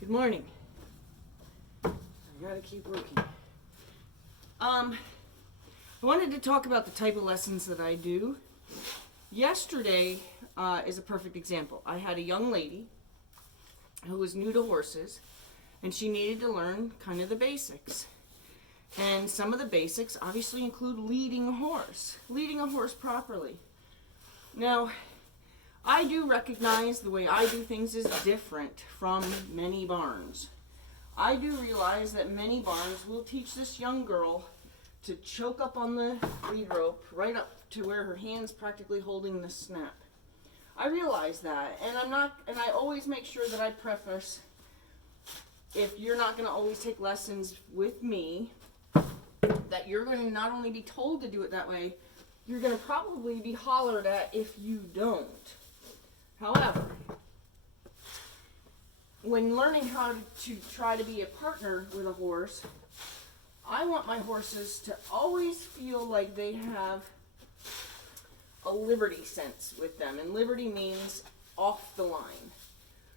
Good morning. I gotta keep working. I wanted to talk about the type of lessons that I do. Yesterday is a perfect example. I had a young lady who was new to horses, and she needed to learn kind of the basics. And some of the basics obviously include leading a horse properly. Now, I do recognize the way I do things is different from many barns. I do realize that many barns will teach this young girl to choke up on the lead rope right up to where her hand's practically holding the snap. I realize that, and I always make sure that I preface, if you're not going to always take lessons with me, that you're going to not only be told to do it that way, you're going to probably be hollered at if you don't. However, when learning how to try to be a partner with a horse, I want my horses to always feel like they have a liberty sense with them. And liberty means off the line.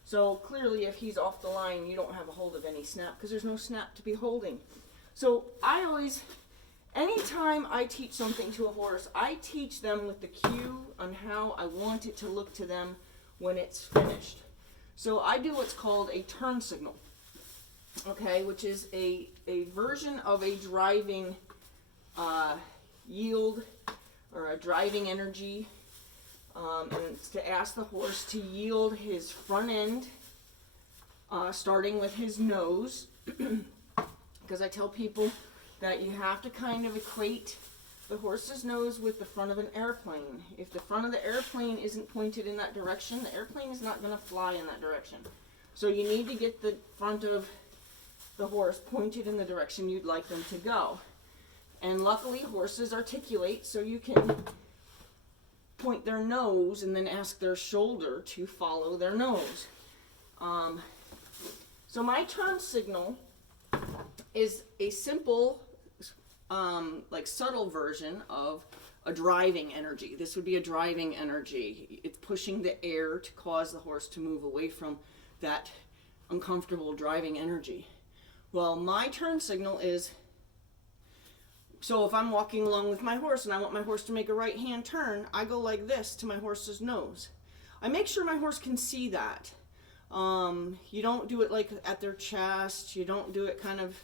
So clearly if he's off the line, you don't have a hold of any snap because there's no snap to be holding. So anytime I teach something to a horse, I teach them with the cue on how I want it to look to them when it's finished. So I do what's called a turn signal, okay, which is a version of a driving yield or a driving energy, and it's to ask the horse to yield his front end, starting with his nose, because I tell people that you have to kind of equate the horse's nose with the front of an airplane. If the front of the airplane isn't pointed in that direction, the airplane is not going to fly in that direction. So you need to get the front of the horse pointed in the direction you'd like them to go. And luckily horses articulate, so you can point their nose and then ask their shoulder to follow their nose. So my turn signal is a simple subtle version of a driving energy. This would be a driving energy. It's pushing the air to cause the horse to move away from that uncomfortable driving energy. Well, my turn signal is, so if I'm walking along with my horse and I want my horse to make a right hand turn, I go like this to my horse's nose. I make sure my horse can see that. You don't do it like at their chest. You don't do it kind of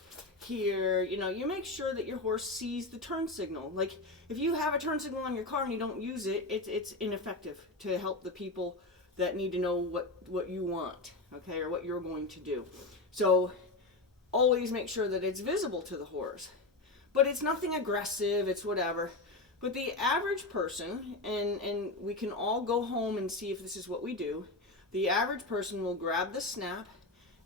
here. You make sure that your horse sees the turn signal. Like if you have a turn signal on your car and you don't use it, it's ineffective to help the people that need to know what you want, okay, or what you're going to do. So always make sure that it's visible to the horse. But it's nothing aggressive, it's whatever. But the average person, and we can all go home and see if this is what we do, the average person will grab the snap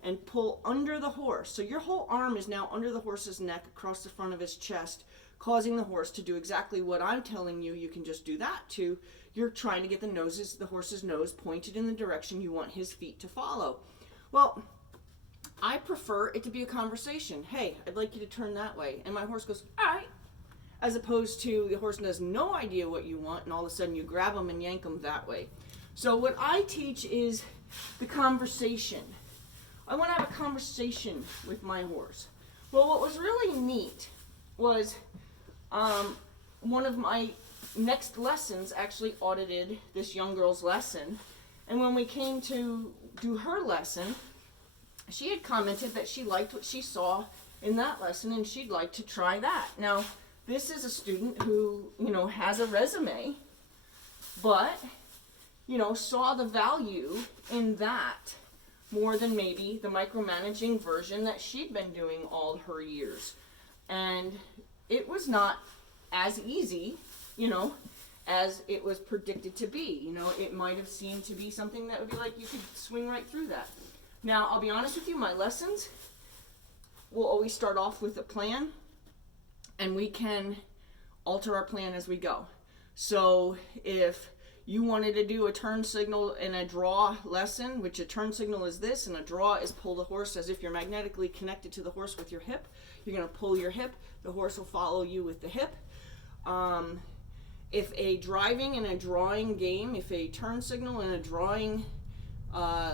and pull under the horse. So your whole arm is now under the horse's neck across the front of his chest, causing the horse to do exactly what I'm telling you. You can just do that too. You're trying to get the horse's nose pointed in the direction you want his feet to follow. Well, I prefer it to be a conversation. Hey, I'd like you to turn that way. And my horse goes, all right. As opposed to the horse has no idea what you want and all of a sudden you grab them and yank them that way. So what I teach is the conversation. I want to have a conversation with my horse. Well, what was really neat was one of my next lessons actually audited this young girl's lesson. And when we came to do her lesson, she had commented that she liked what she saw in that lesson and she'd like to try that. Now, this is a student who, has a resume, but, saw the value in that more than maybe the micromanaging version that she'd been doing all her years. And it was not as easy, as it was predicted to be. It might have seemed to be something that would be like you could swing right through that. Now, I'll be honest with you, my lessons will always start off with a plan, and we can alter our plan as we go. So if you wanted to do a turn signal and a draw lesson, which a turn signal is this, and a draw is pull the horse as if you're magnetically connected to the horse with your hip. You're going to pull your hip. The horse will follow you with the hip. If a driving and a drawing game, if a turn signal and a drawing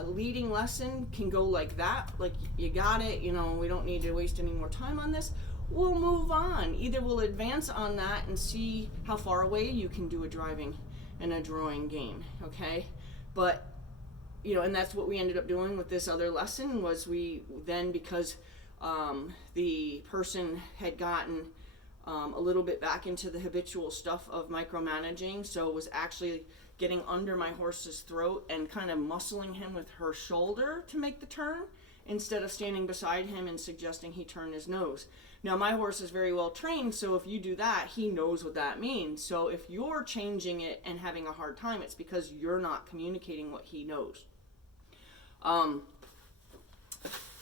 Leading lesson can go like that, like you got it, you know, we don't need to waste any more time on this. We'll move on. Either we'll advance on that and see how far away you can do a driving and a drawing game, okay? But, you know, and that's what we ended up doing with this other lesson was we then, because the person had gotten a little bit back into the habitual stuff of micromanaging, so was actually getting under my horse's throat and kind of muscling him with her shoulder to make the turn instead of standing beside him and suggesting he turn his nose. Now my horse is very well trained, so if you do that, he knows what that means. So if you're changing it and having a hard time, it's because you're not communicating what he knows.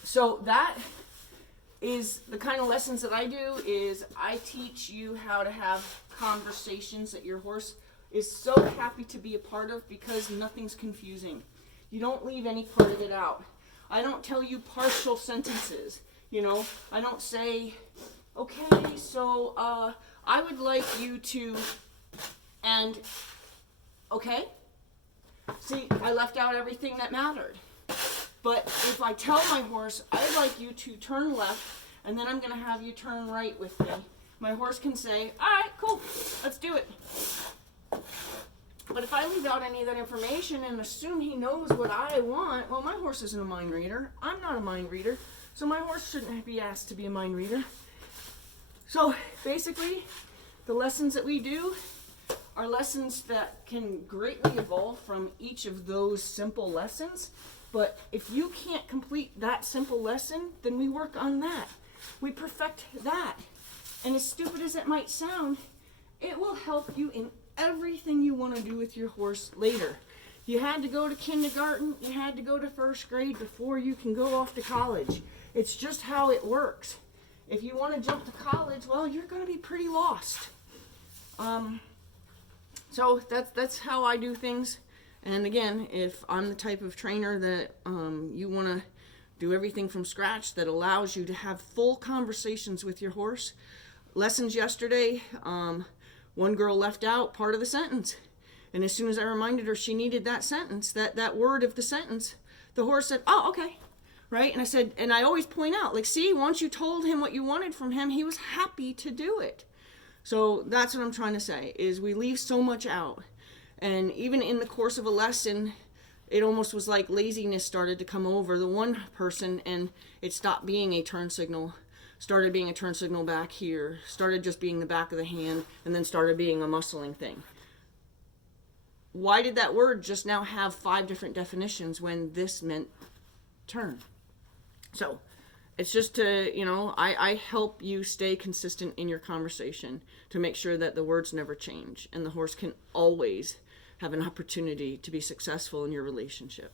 So that is the kind of lessons that I do. Is I teach you how to have conversations that your horse is so happy to be a part of, because nothing's confusing. You don't leave any part of it out. I don't tell you partial sentences, you know. I don't say, okay, so I would like you to, and okay. See, I left out everything that mattered. But if I tell my horse, I'd like you to turn left, and then I'm going to have you turn right with me, my horse can say, all right, cool, let's do it. But if I leave out any of that information and assume he knows what I want, well, my horse isn't a mind reader. I'm not a mind reader, so my horse shouldn't be asked to be a mind reader. So basically, the lessons that we do are lessons that can greatly evolve from each of those simple lessons. But if you can't complete that simple lesson, then we work on that. We perfect that. And as stupid as it might sound, it will help you in everything you want to do with your horse later. You had to go to kindergarten, you had to go to first grade before you can go off to college. It's just how it works. If you want to jump to college, well, you're going to be pretty lost. So that's how I do things. And again, if I'm the type of trainer that you want to do everything from scratch, that allows you to have full conversations with your horse. Lessons yesterday, one girl left out part of the sentence. And as soon as I reminded her she needed that sentence, that word of the sentence, the horse said, oh, okay. Right? And I said, and I always point out, like, see, once you told him what you wanted from him, he was happy to do it. So that's what I'm trying to say, is we leave so much out. And even in the course of a lesson, it almost was like laziness started to come over the one person, and it stopped being a turn signal, started being a turn signal back here, started just being the back of the hand, and then started being a muscling thing. Why did that word just now have 5 different definitions when this meant turn? So it's just to, you know, I help you stay consistent in your conversation to make sure that the words never change and the horse can always have an opportunity to be successful in your relationship.